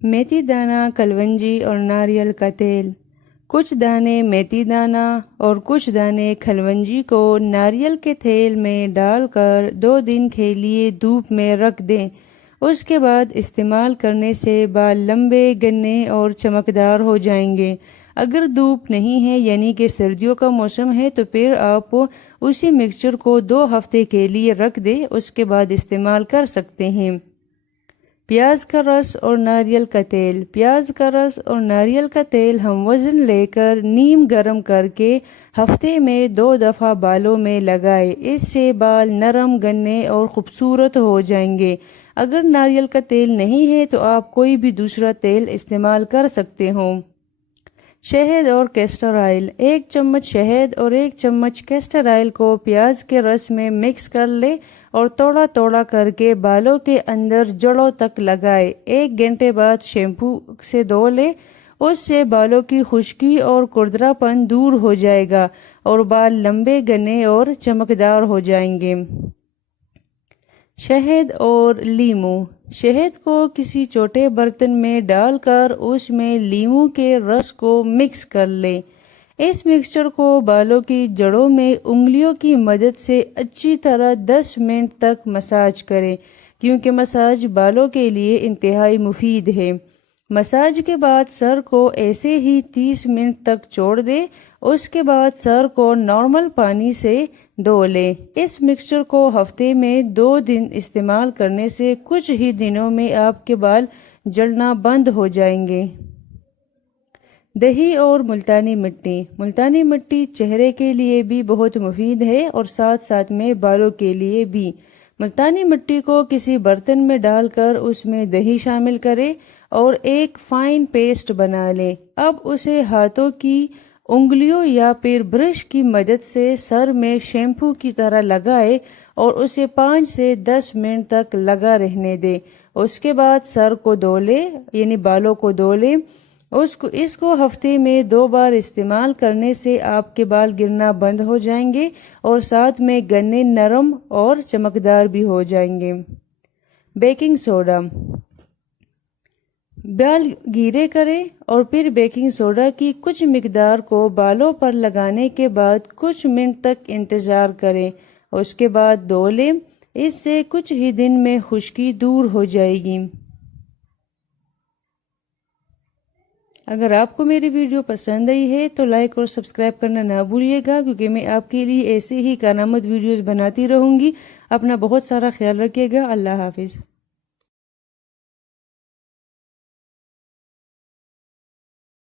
میتھی دانہ، کلونجی اور ناریل کا تیل۔ کچھ دانے میتھی دانہ اور کچھ دانے کلونجی کو ناریل کے تیل میں ڈال کر 2 دن کے لیے دھوپ میں رکھ دیں۔ اس کے بعد استعمال کرنے سے بال لمبے، گھنے اور چمکدار ہو جائیں گے۔ اگر دھوپ نہیں ہے یعنی کہ سردیوں کا موسم ہے تو پھر آپ اسی مکسچر کو 2 ہفتے کے لیے رکھ دیں، اس کے بعد استعمال کر سکتے ہیں۔ پیاز کا رس اور ناریل کا تیل۔ پیاز کا رس اور ناریل کا تیل ہم وزن لے کر نیم گرم کر کے ہفتے میں 2 دفعہ بالوں میں لگائے۔ اس سے بال نرم، گھنے اور خوبصورت ہو جائیں گے۔ اگر ناریل کا تیل نہیں ہے تو آپ کوئی بھی دوسرا تیل استعمال کر سکتے ہوں۔ شہد اور کیسٹر آئل۔ 1 چمچ شہد اور 1 چمچ کیسٹر آئل کو پیاز کے رس میں مکس کر لے اور توڑا توڑا کر کے بالوں کے اندر جڑوں تک لگائے۔ 1 گھنٹے بعد شیمپو سے دھو لے۔ اس سے بالوں کی خشکی اور کھردرا پن دور ہو جائے گا اور بال لمبے، گھنے اور چمکدار ہو جائیں گے۔ شہد اور لیموں۔ شہد کو کسی چھوٹے برتن میں ڈال کر اس میں لیموں کے رس کو مکس کر لیں۔ اس مکسچر کو بالوں کی جڑوں میں انگلیوں کی مدد سے اچھی طرح 10 منٹ تک مساج کریں، کیونکہ مساج بالوں کے لیے انتہائی مفید ہے۔ مساج کے بعد سر کو ایسے ہی 30 منٹ تک چھوڑ دیں۔ اس کے بعد سر کو نارمل پانی سے دھو لیں۔ اس مکسچر کو ہفتے میں 2 دن استعمال کرنے سے کچھ ہی دنوں میں آپ کے بال جھڑنا بند ہو جائیں گے۔ دہی اور ملتانی مٹی۔ ملتانی مٹی چہرے کے لیے بھی بہت مفید ہے اور ساتھ ساتھ میں بالوں کے لیے بھی۔ ملتانی مٹی کو کسی برتن میں ڈال کر اس میں دہی شامل کریں اور ایک فائن پیسٹ بنا لیں۔ اب اسے ہاتھوں کی انگلیوں یا پھر برش کی مدد سے سر میں شیمپو کی طرح لگائے اور اسے 5 سے 10 منٹ تک لگا رہنے دیں۔ اس کے بعد سر کو دھو لے یعنی بالوں کو دھو لے۔ اس کو ہفتے میں 2 بار استعمال کرنے سے آپ کے بال گرنا بند ہو جائیں گے اور ساتھ میں گھنے، نرم اور چمکدار بھی ہو جائیں گے۔ Baking soda. بال گیلے کریں اور پھر بیکنگ سوڈا کی کچھ مقدار کو بالوں پر لگانے کے بعد کچھ منٹ تک انتظار کریں۔ اس کے بعد دھو لیں۔ اس سے کچھ ہی دن میں خشکی دور ہو جائے گی۔ اگر آپ کو میری ویڈیو پسند آئی ہے تو لائک اور سبسکرائب کرنا نہ بھولیے گا، کیونکہ میں آپ کے لیے ایسے ہی کارآمد ویڈیوز بناتی رہوں گی۔ اپنا بہت سارا خیال رکھیے گا۔ اللہ حافظ۔